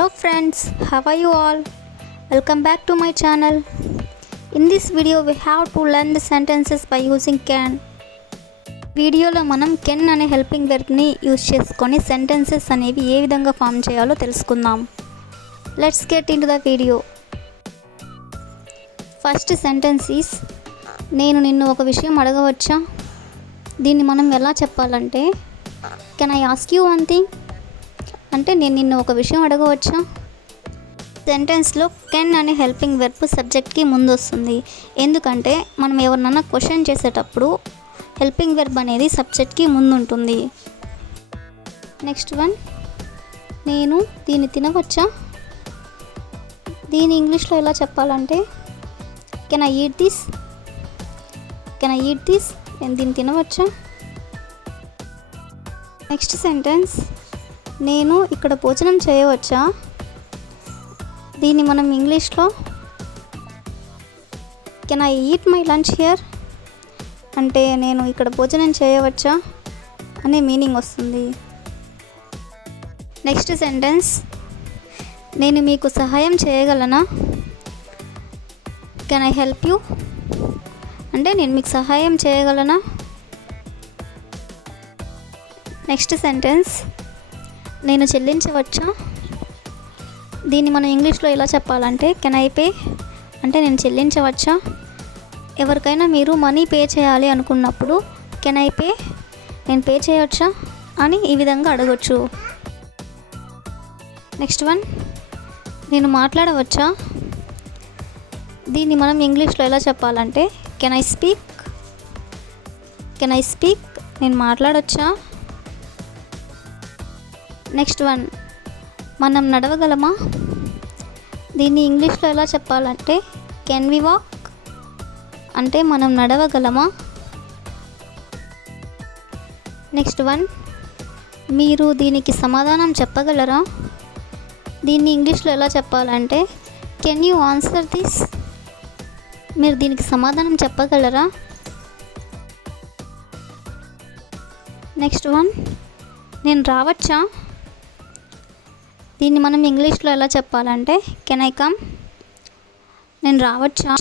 Hello friends, how are you all? Welcome back to my channel. In this video we have to learn the sentences by using can. వీడియోలో మనం can అనే helping వెర్బ్ని use చేసుకొని sentences అనేవి ఏ విధంగా form చేయాలో తెలుసుకుందాం. Let's get in to the video. First sentence is నేను నిన్ను ఒక విషయం అడగవచ్చా. దీన్ని మనం ఎలా చెప్పాలంటే can I ask you one thing అంటే నేను నిన్ను ఒక విషయం అడగవచ్చా. సెంటెన్స్లో కెన్ అనే హెల్పింగ్ వెర్బ్ సబ్జెక్ట్కి ముందు వస్తుంది. ఎందుకంటే మనం ఎవరినన్నా క్వశ్చన్ చేసేటప్పుడు హెల్పింగ్ వెర్బ్ అనేది సబ్జెక్ట్కి ముందు ఉంటుంది. నెక్స్ట్ వన్, నేను దీన్ని తినవచ్చా. దీని ఇంగ్లీష్లో ఎలా చెప్పాలంటే can I eat this. Can I eat this, నేను దీన్ని తినవచ్చా. నెక్స్ట్ సెంటెన్స్, నేను ఇక్కడ భోజనం చేయవచ్చా. దీన్ని మనం ఇంగ్లీష్లో can I eat my lunch here అంటే నేను ఇక్కడ భోజనం చేయవచ్చా అనే మీనింగ్ వస్తుంది. నెక్స్ట్ సెంటెన్స్, నేను మీకు సహాయం చేయగలనా. కెన్ ఐ హెల్ప్ యూ అంటే నేను మీకు సహాయం చేయగలనా. నెక్స్ట్ సెంటెన్స్, నేను చెల్లించవచ్చా. దీన్ని మనం ఇంగ్లీష్లో ఎలా చెప్పాలంటే కెన్ ఐ పే అంటే నేను చెల్లించవచ్చా. ఎవరికైనా మీరు మనీ పే చేయాలి అనుకున్నప్పుడు కెన్ ఐ పే, నేను పే చేయవచ్చా అని ఈ విధంగా అడగొచ్చు. నెక్స్ట్ వన్, నేను మాట్లాడవచ్చా. దీన్ని మనం ఇంగ్లీష్లో ఎలా చెప్పాలంటే can I speak. Can I speak, నేను మాట్లాడవచ్చా. నెక్స్ట్ వన్, మనం నడవగలమా. దీన్ని ఇంగ్లీష్లో ఎలా చెప్పాలంటే కెన్ వి వాక్ అంటే మనం నడవగలమా. నెక్స్ట్ వన్, మీరు దీనికి సమాధానం చెప్పగలరా. దీన్ని ఇంగ్లీష్లో ఎలా చెప్పాలంటే కెన్ యూ ఆన్సర్ దిస్, మీరు దీనికి సమాధానం చెప్పగలరా. నెక్స్ట్ వన్, నేను రావచ్చా. దీన్ని మనం ఇంగ్లీష్లో ఎలా చెప్పాలంటే కెన్ ఐ కమ్, నేను రావచ్చా.